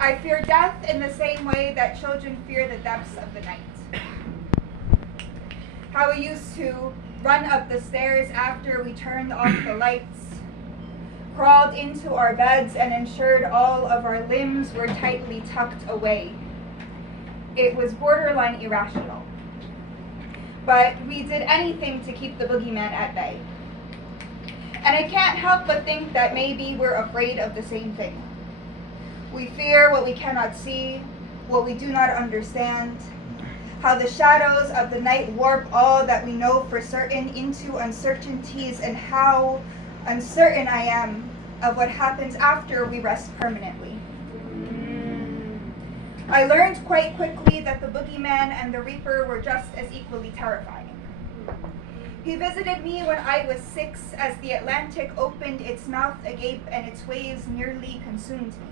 I fear death in the same way that children fear the depths of the night. How we used to run up the stairs after we turned off the lights, crawled into our beds and ensured all of our limbs were tightly tucked away. It was borderline irrational. But we did anything to keep the boogeyman at bay. And I can't help but think that maybe we're afraid of the same thing. We fear what we cannot see, what we do not understand, how the shadows of the night warp all that we know for certain into uncertainties, and how uncertain I am of what happens after we rest permanently. I learned quite quickly that the boogeyman and the reaper were just as equally terrifying. He visited me when I was 6 as the Atlantic opened its mouth agape and its waves nearly consumed me.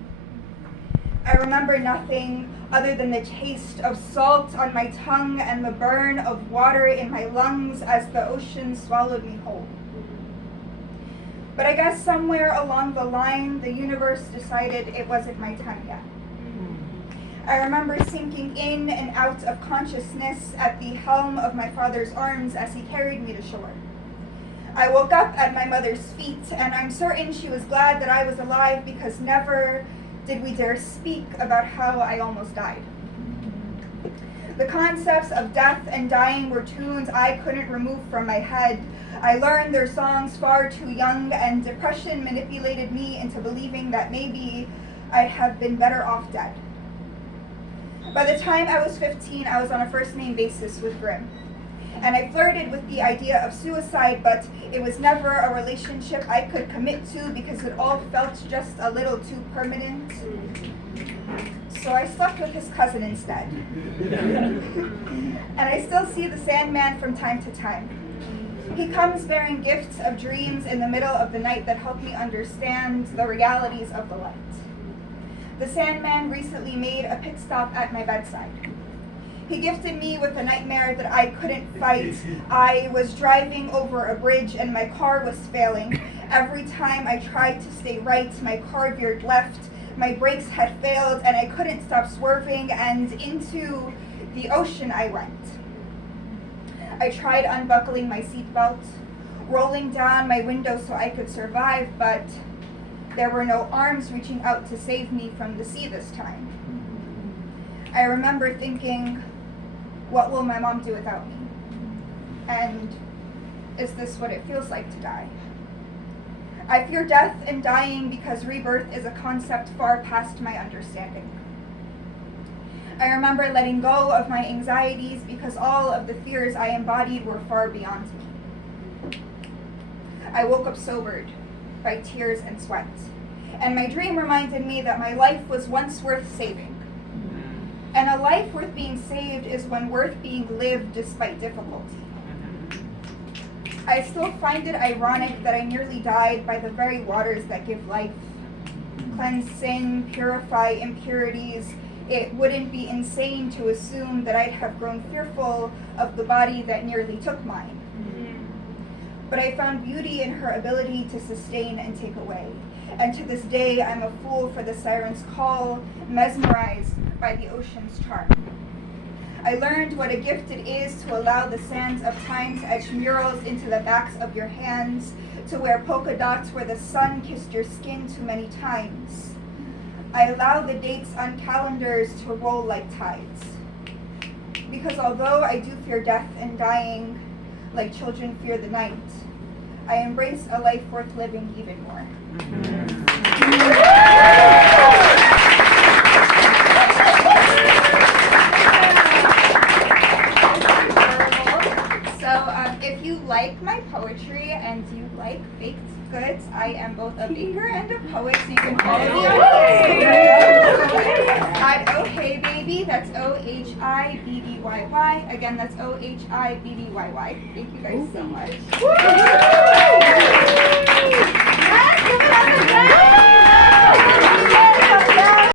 I remember nothing other than the taste of salt on my tongue and the burn of water in my lungs as the ocean swallowed me whole. But I guess somewhere along the line, the universe decided it wasn't my time yet. I remember sinking in and out of consciousness at the helm of my father's arms as he carried me to shore. I woke up at my mother's feet, and I'm certain she was glad that I was alive, because never did we dare speak about how I almost died. The concepts of death and dying were tunes I couldn't remove from my head. I learned their songs far too young, and depression manipulated me into believing that maybe I'd have been better off dead. By the time I was 15, I was on a first-name basis with Grim. And I flirted with the idea of suicide, but it was never a relationship I could commit to because it all felt just a little too permanent. So I stuck with his cousin instead. And I still see the Sandman from time to time. He comes bearing gifts of dreams in the middle of the night that help me understand the realities of the light. The Sandman recently made a pit stop at my bedside. He gifted me with a nightmare that I couldn't fight. I was driving over a bridge and my car was failing. Every time I tried to stay right, my car veered left. My brakes had failed and I couldn't stop swerving, and into the ocean I went. I tried unbuckling my seatbelt, rolling down my window so I could survive, but there were no arms reaching out to save me from the sea this time. I remember thinking, what will my mom do without me? And is this what it feels like to die? I fear death and dying because rebirth is a concept far past my understanding. I remember letting go of my anxieties because all of the fears I embodied were far beyond me. I woke up sobered by tears and sweat, and my dream reminded me that my life was once worth saving. And a life worth being saved is one worth being lived despite difficulty. I still find it ironic that I nearly died by the very waters that give life. Cleanse sin, purify impurities. It wouldn't be insane to assume that I'd have grown fearful of the body that nearly took mine. But I found beauty in her ability to sustain and take away. And to this day, I'm a fool for the siren's call, mesmerized by the ocean's charm. I learned what a gift it is to allow the sands of time to etch murals into the backs of your hands, to wear polka dots where the sun kissed your skin too many times. I allow the dates on calendars to roll like tides. Because although I do fear death and dying, like children fear the night, I embrace a life worth living even more. So if you like my poetry and you like baked goods, I am both a baker and a poet, so you can follow me on Instagram at Oh Hey Baby. That's OHIBBYY. Again, that's OHIBBYY. Thank you guys so much. Woo! Yes, give it up again.